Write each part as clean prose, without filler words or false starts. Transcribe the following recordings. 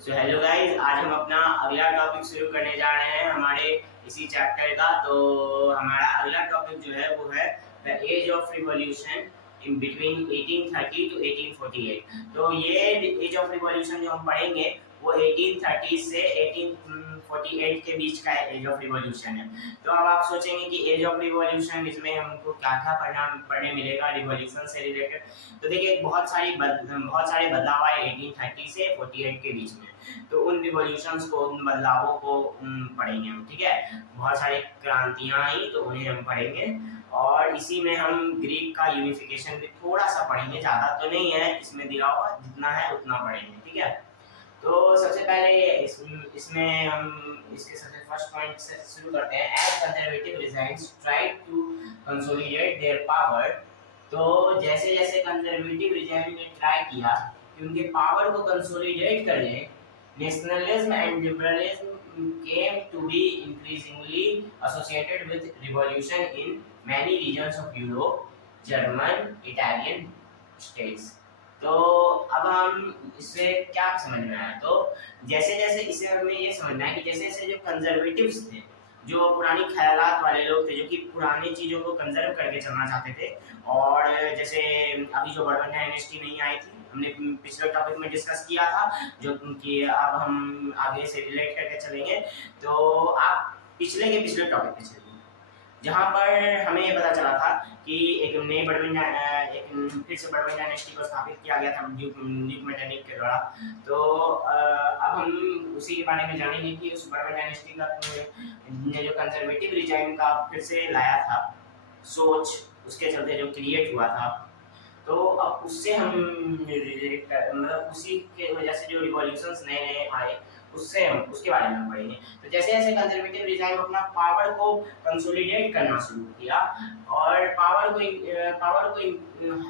So hello guys, आज हम अपना अगला टॉपिक शुरू करने जा रहे हैं हमारे इसी चैप्टर का। तो हमारा अगला टॉपिक जो है वो है the age of revolution in between 1830 to 1848। तो ये एज ऑफ रिवॉल्यूशन जो हम पढ़ेंगे वो 1830 से 1848 के बीच का एज ऑफ रिवॉल्यूशन है। तो अब आप सोचेंगे कि एज ऑफ रिवॉल्यूशन इसमें हमको क्या क्या पढ़ने मिलेगा रिवॉल्यूशन से रिलेटेड। तो देखिए बहुत सारे बदलाव आए 1830 से 48 के बीच में। तो उन रिवॉल्यूशंस को, उन बदलावों को पढ़ेंगे हम, ठीक है। बहुत सारी क्रांतियां आई तो उन्हें हम पढ़ेंगे, और इसी में हम ग्रीक का यूनिफिकेशन भी थोड़ा सा पढ़ेंगे, ज़्यादा तो नहीं है इसमें दिया हुआ, जितना है उतना पढ़ेंगे, ठीक है। तो सबसे पहले इसमें हम इसके सबसे फर्स्ट पॉइंट से शुरू करते हैं। As conservative regimes tried to consolidate their power. तो जैसे जैसे कंजर्वेटिव रिजाइन ने ट्राई किया कि उनके पावर को कंसोलिडेट कर लें, nationalism and liberalism came to be increasingly associated with revolution in many regions of Europe, German, Italian states। तो अब हम इससे क्या समझ में आया, तो जैसे जैसे इसे हमें ये समझना है कि जैसे जैसे जो कंजर्वेटिव्स थे, जो पुरानी ख्यालात वाले लोग थे, जो कि पुरानी चीज़ों को कंजर्व करके चलना चाहते थे, और जैसे अभी जो बर्बन डायनेस्टी नहीं आई थी, हमने पिछले टॉपिक में डिस्कस किया था, जो कि अब हम आगे से रिलेट करके चलेंगे। तो आप पिछले के पिछले टॉपिक पे चलिए, जहाँ पर हमें ये पता चला था कि एक नई फिर से बर्बन डायनेस्टी को स्थापित किया गया था ड्यूक मेटरनिक के द्वारा। तो अब हम उसी के बारे में जानेंगे कि उस बर्बन डायनेस्टी का ने जो कंजर्वेटिव रिजाइम का फिर से लाया था सोच, उसके चलते जो क्रिएट हुआ था, तो अब उससे हम मतलब उसी के वजह से जो रिवॉल्यूशंस नए नए आए, उससे हम उसके बारे में पढ़ेंगे। तो जैसे जैसे कंजर्वेटिव रिजाइम अपना पावर को कंसोलिडेट करना शुरू किया और पावर को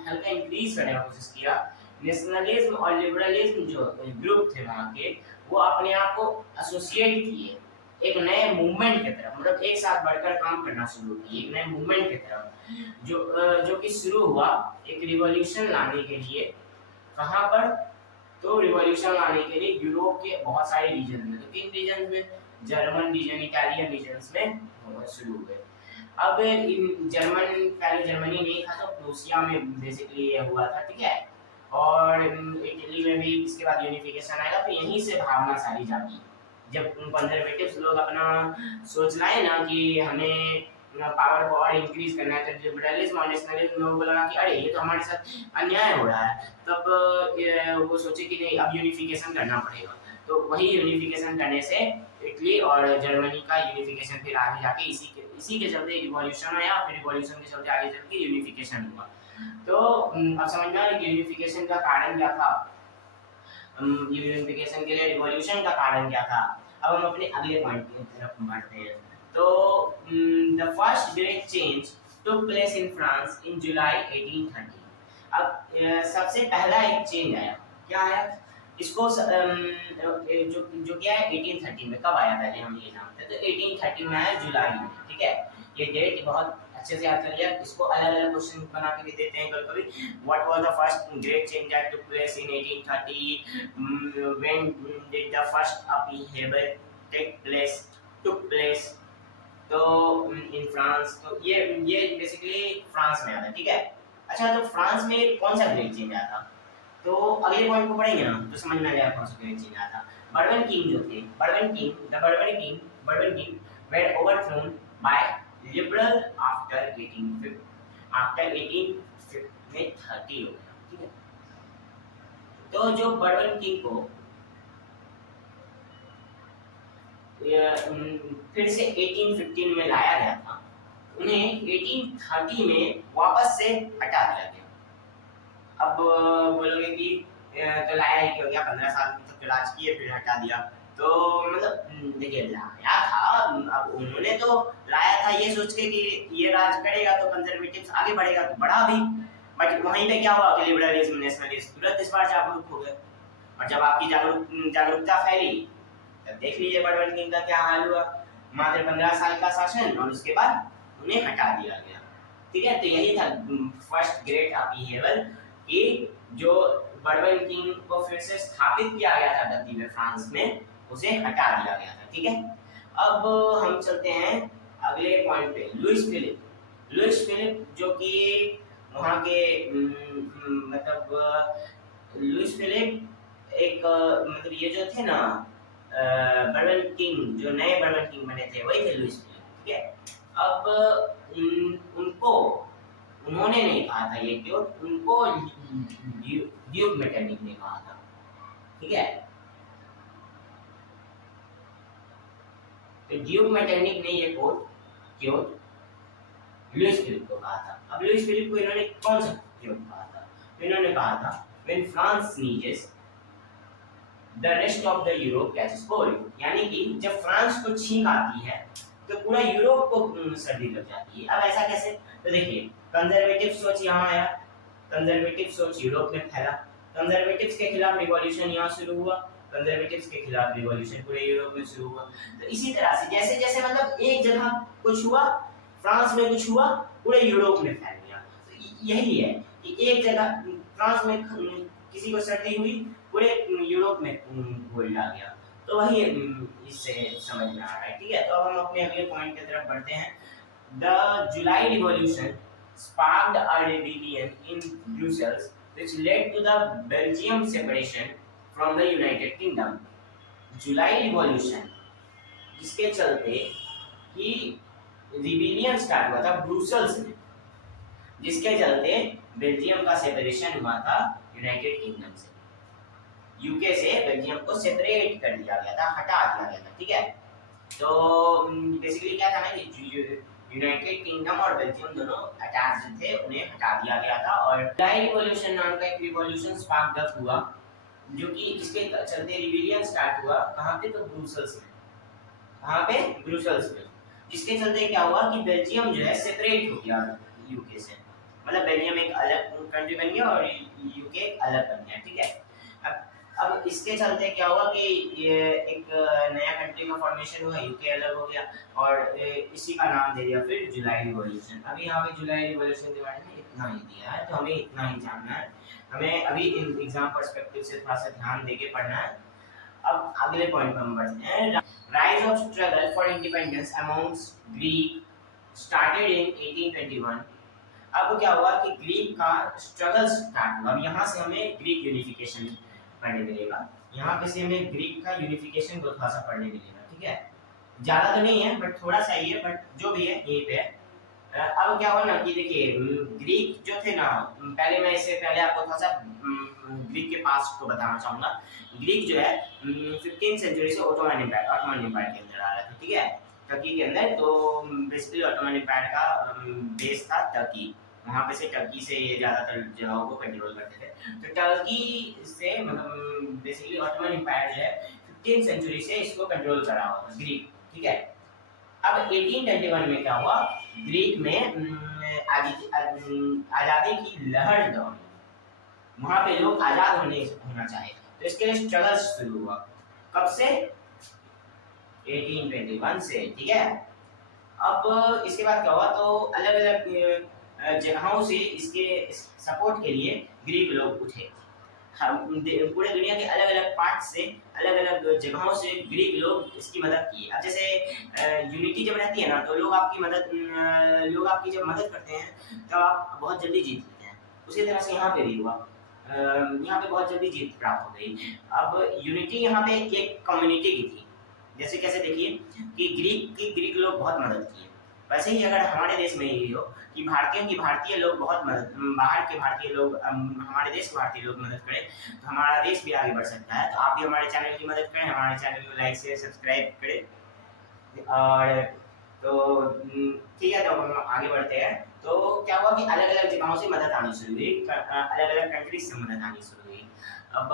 हल्का इंक्रीज करने की कोशिश किया, नेशनलिज्म और लिबरलिज्म जो ग्रुप थे वहाँ के, वो अपने आप को एसोसिएट किए एक नए मूवमेंट की तरफ, मतलब एक साथ बढ़कर काम करना शुरू किए एक नए मूवमेंट की तरफ, जो कि शुरू हुआ एक रिवॉल्यूशन लाने के लिए। कहाँ पर? तो रिवॉल्यूशन लाने के लिए यूरोप के बहुत सारे रीजन में, तो किन रीजन में? जर्मन रीजन, इटालियन रीजन में शुरू हुए। अब पहले जर्मनी नहीं था, तो प्रूसिया में बेसिकली ये हुआ था, ठीक है। और इटली में भी इसके बाद यूनिफिकेशन आएगा, तो यहीं से भावना सारी जाती। जब कंजर्वेटिव्स लोग अपना सोच लाए ना कि हमें पावर को और इंक्रीज करना है, तो लिबरलिज्म और नेशनलिज्म लोगों को लगा कि अरे ये तो हमारे साथ अन्याय हो रहा है। तब वो सोचे कि नहीं, अब यूनिफिकेशन करना पड़ेगा। तो वही यूनिफिकेशन करने से इटली और जर्मनी का यूनिफिकेशन फिर आगे जाके इसी के चलते रिवॉल्यूशन आया, फिर रिवॉल्यूशन के चलते आगे चल के यूनिफिकेशन हुआ। तो अब समझना है कि यूनिफिकेशन का कारण क्या था, यूनिफिकेशन के लिए रिवॉल्यूशन का कारण क्या था। अब हम अपने अगले पॉइंट की तरफ बढ़ते हैं। तो the first great change took place in France in July 1830। अब सबसे पहला एक चेंज आया, क्या आया? इसको जो क्या है 1830 में, कब आया पहले हम ये जानते हैं, तो 1830 में आया जुलाई में, ठीक है। ये डेट बहुत अच्छे से याद कर लिया। इसको अलग अलग क्वेश्चन बना के भी देते हैं कभी कभी। What was the first great change that took place in 1830, when did the first upheaval took place, तो इन फ्रांस। तो ये बेसिकली फ्रांस में आता है, ठीक है। अच्छा, तो फ्रांस में कौन सा ग्रेट चेंज आया था? तो अगले पॉइंट को पढ़ेंगे ना, तो समझ में आ जाएगा कौन सा ग्रेट चेंज आया था। बर्बन किंग जो थे, bourbon king were overthrown by liberal after 1850 में 30 हो गया, ठीक है। तो जो बर्बन किंग को फिर से 1815 में लाया गया था, उन्हें 1830 में वापस से हटा दिया गया। अब बोलोगे कि तो लाया ही क्यों गया, 15 साल तक राज किए फिर हटा दिया। तो मतलब देखिए, लाया था, अब उन्होंने तो लाया था ये सोच के कि ये राज करेगा तो कंजर्वेटिव्स आगे बढ़ेगा, तो बढ़ा भी, बट वहीं पे क्या हुआ कि लिबरलिज्म नेशनलिज्म तुरंत इस बार जागरूक हो गए। और जब आपकी जागरूकता फैली, तब देख लीजिए बर्बन किंग का क्या हाल हुआ। मात्र 15 साल का शासन और उसके बाद उन्हें हटा दिया गया, ठीक है। तो यही था फर्स्ट ग्रेट अपहीवल कि जो बर्बन किंग को फिर से स्थापित किया गया था गद्दी में फ्रांस में, उसे हटा दिया गया था। ठीक है, अब हम चलते हैं अगले पॉइंट पे, लुइस फिलिप। लुइस फिलिप जो कि वहाँ के मतलब लुइस फिलिप एक मतलब ये जो थे ना बर्बन किंग, जो नए बर्बन किंग बने थे वही थे लुइस फिलिप। ठीक है, अब उनको उन्होंने नहीं कहा था ये, क्यों, उनको ड्यूक मेटरनिक ने कहा था। ठीक है, तो ड्यूक मेटरनिक ने ये कोड क्यों लुइस फिलिप को कहा था। अब लुइस फिलिप को इन्होंने कौन सा क्यों कहा था, तो इन्होंने कहा था when France नीजेस the rest of the Europe catches cold, यानी कि जब फ्रांस को छींक आती है तो पूरा यूरोप को सर्दी लग जाती है। अब ऐसा कैसे, तो देखिए कंजर्वेटिव सोच यहाँ आया, कंजर्वेटिव सोच यूरोप में फैला, कंजर्वेटिव्स के खिलाफ रिवॉल्यूशन यहाँ शुरू हुआ, कंजर्वेटिव्स के खिलाफ रिवॉल्यूशन पूरे यूरोप में शुरू हुआ। तो इसी तरह से जैसे जैसे मतलब एक जगह कुछ हुआ, फ्रांस में कुछ हुआ, पूरे यूरोप में फैल गया। तो यही है कि एक जगह फ्रांस में किसी को सर्दी हुई, पूरे यूरोप में कोल्ड आ गया। तो वही इससे समझ में आ रहा है। ठीक है, तो अब हम अपने अगले पॉइंट की तरफ बढ़ते हैं। The July revolution sparked a rebellion in Brussels which led to the Belgium separation from the United Kingdom. July revolution जिसके चलते कि रिबेलियन स्टार्ट हुआ था ब्रुसेल्स में, जिसके चलते बेल्जियम का सेपरेशन हुआ था यूनाइटेड किंगडम से, यूके से बेल्जियम को सेपरेट कर दिया गया था, हटा दिया गया था। ठीक है, तो बेसिकली क्या था ना कि यूनाइटेड किंगडम और बेल्जियम दोनों अटैच्ड थे, उन्हें हटा दिया गया था। और जुलाई रिवॉल्यूशन नाम का एक रिवॉल्यूशन स्पार्क हुआ, जो कि इसके चलते रिबेलियन स्टार्ट हुआ कहाँ पे, तो ब्रुसेल्स में। कहाँ पे, ब्रुसेल्स में, जिसके चलते क्या हुआ कि बेल्जियम जो है सेपरेट हो गया यूके से, मतलब बेल्जियम एक अलग कंट्री बन गया और यूके एक अलग बन गया। ठीक है, अब इसके चलते क्या हुआ कि ये एक नया कंट्री का फॉर्मेशन हुआ, यूके अलग हो गया और इसी का नाम दे दिया फिर जुलाई रिवॉल्यूशन। अभी यहाँ पे जुलाई रिवॉल्यूशन के बारे में इतना ही दिया है, तो हमें इतना ही जानना है, हमें अभी एग्जाम पर्सपेक्टिव से थोड़ा सा ध्यान देके पढ़ना है। अब अगले पॉइंट पर हम बढ़ते हैं। Rise of struggle for independence amongst Greek started in 1821। अब क्या हुआ कि ग्रीक का स्ट्रगल स्टार्ट हुआ। अब यहाँ से हमें ग्रीक यूनिफिकेशन पढ़ने मिलेगा, यहाँ पे से हमें ग्रीक का यूनिफिकेशन को थोड़ा सा पढ़ने मिलेगा। ठीक है, ज़्यादा तो नहीं है बट थोड़ा सा ही है, बट जो भी है यहीं पे है। अब क्या हुआ ना कि देखिए ग्रीक जो थे ना, पहले मैं इससे पहले आपको थोड़ा सा ग्रीक के पास्ट को बताना चाहूँगा। ग्रीक जो है 15वीं सेंचुरी से ऑटोमन एम्पायर के अंदर आ रहा था। ठीक है, टर्की के अंदर। तो बेसिकली ऑटोमन एम्पायर का बेस था टर्की, वहाँ पे से टर्की से ये ज़्यादातर जगहों को कंट्रोल करते थे। तो टर्की से मतलब बेसिकली ऑटोमन एम्पायर जो है 15वीं सेंचुरी से इसको कंट्रोल कर रहा होगा ग्रीक। ठीक है, अब 1821 में क्या हुआ, ग्रीक में आज़ादी की लहर दौड़ी, वहाँ पे लोग आज़ाद होना चाहे, तो इसके लिए स्ट्रगल शुरू हुआ। कब से, 1821 से। ठीक है, अब इसके बाद क्या हुआ, तो अलग अलग जगहों से इसके सपोर्ट के लिए ग्रीक लोग उठे। हम पूरे दुनिया के अलग अलग पार्ट से, अलग अलग जगहों से ग्रीक लोग इसकी मदद की। अब जैसे यूनिटी जब रहती है ना, तो लोग आपकी जब मदद करते हैं तो आप बहुत जल्दी जीतते हैं। उसी तरह से यहाँ पे भी हुआ, यहाँ पे बहुत जल्दी जीत प्राप्त हो गई। अब यूनिटी यहाँ पे एक कम्युनिटी की थी। जैसे कैसे देखिए कि ग्रीक लोग बहुत मदद किए, वैसे ही अगर हमारे देश में ये हो कि भारतीय लोग बहुत मदद, बाहर के भारतीय लोग हमारे देश के भारतीय लोग मदद करें, तो हमारा देश भी आगे बढ़ सकता है। तो आप भी हमारे चैनल की मदद करें, हमारे चैनल को लाइक शेयर सब्सक्राइब करें। और तो ठीक है, तो हम आगे बढ़ते हैं। तो क्या हुआ कि अलग अलग जगहों से मदद आनी शुरू हुई, अलग अलग कंट्रीज से मदद आनी शुरू हुई। अब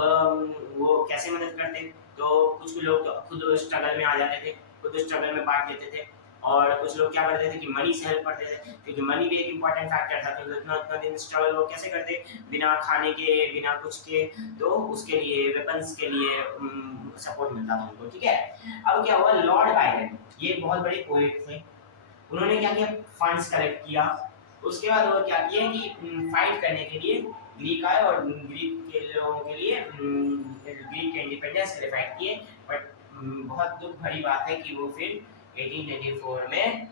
वो कैसे मदद करते, तो कुछ लोग तो खुद स्ट्रगल में आ जाते थे, खुद स्ट्रगल में पार्ट लेते थे, और कुछ लोग क्या करते थे कि मनी से हेल्प करते थे, क्योंकि मनी भी एक इम्पॉर्टेंट फैक्टर था। तो इतना दिन स्ट्रगल वो कैसे करते, बिना खाने के, बिना कुछ के, तो उसके लिए वेपन्स के लिए सपोर्ट मिलता था उनको। ठीक है, अब क्या हुआ, लॉर्ड बायरन ये बहुत बड़े पोएट थे, उन्होंने क्या किया, फंड्स कलेक्ट किया। उसके बाद वो क्या किया कि फाइट करने के लिए ग्रीक आए और ग्रीक के लोगों के लिए ग्रीक के इंडिपेंडेंस क्लेरिफाइड किए। बट बहुत दुख भरी बात है कि वो फिर 1824 में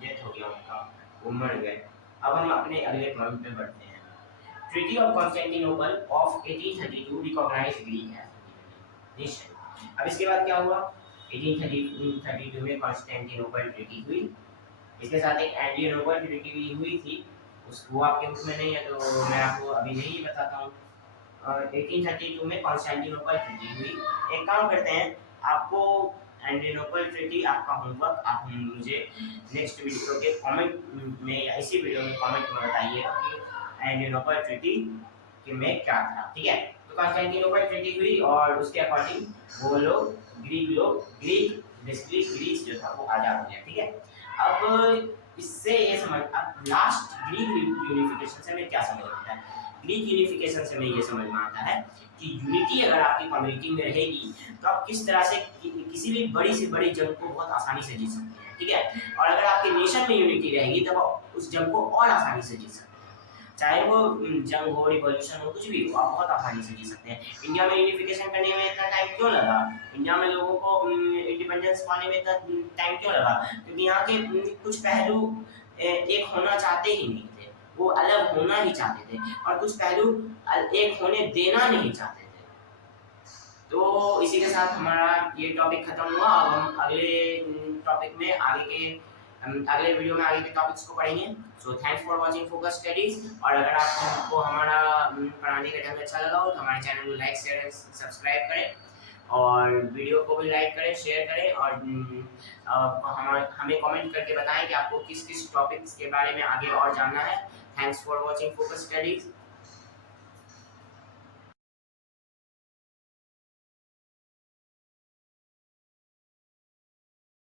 डेथ हो गया उनका, वो मर गए। अब हम अपने अगले पॉइंट पे बढ़ते हैं। Treaty of Constantinople of 1832 recognized Greek as nation. अब इसके बाद क्या हुआ, 1832 में कॉन्स्टेंटिनोपल ट्रीटी हुई। इसके साथ एक एड्रियानोपल ट्रीटी भी हुई थी, वो आपके बुक में नहीं है तो मैं आपको अभी नहीं बताता हूँ। 1832 में कॉन्स्टेंटिनोपल ट्रीटी हुई। एक काम करते हैं, आपको एड्रियानोपल ट्रीटी आपका होमवर्क आप मुझे नेक्स्ट वीडियो के कमेंट में या इसी वीडियो में कमेंट में बताइएगा कि एड्रियानोपल ट्रीटी के में क्या था, ठीक है। तो कॉन्स्टेंटिनोपल ट्रीटी हुई और उसके अकॉर्डिंग वो लोग ग्रीक बेसिकली ग्रीस जो था वो आजाद हो गया, ठीक है। अब इससे ये समझ, अब लास्ट ग्रीक यूनिफिकेशन से हमें क्या समझ आता है, ग्रीक यूनिफिकेशन से हमें ये समझ में आता है कि यूनिटी अगर आपकी कम्युनिटी में रहेगी तो आप किस तरह से किसी भी बड़ी से बड़ी जंग को बहुत आसानी से जीत सकते हैं, ठीक है। और अगर आपके नेशन में यूनिटी रहेगी तब आप उस जंग को और आसानी से जीत सकते हैं, चाहे वो जंग हो, रिवॉल्यूशन हो, कुछ भी हो, आप बहुत आसानी से जीत सकते हैं। इंडिया में यूनिफिकेशन करने में इतना टाइम क्यों लगा, इंडिया में लोगों को इंडिपेंडेंस पाने में इतना टाइम क्यों लगा, क्योंकि यहाँ के कुछ पहलू एक होना चाहते ही नहीं थे, वो अलग होना ही चाहते थे, और कुछ पहलू एक होने देना नहीं चाहते थे। तो इसी के साथ हमारा ये टॉपिक खत्म हुआ। अब हम अगले टॉपिक में अगले वीडियो में आगे के टॉपिक्स को पढ़ेंगे। So thanks for watching focus studies. और अगर आपको हमारा पढ़ाने का ढंग अच्छा लगा हो तो हमारे चैनल को लाइक शेयर सब्सक्राइब करें, और वीडियो को भी लाइक करें, शेयर करें, और हमें कमेंट करके बताएं कि आपको किस किस टॉपिक्स के बारे में आगे और जानना है। Thanks for watching focus studies.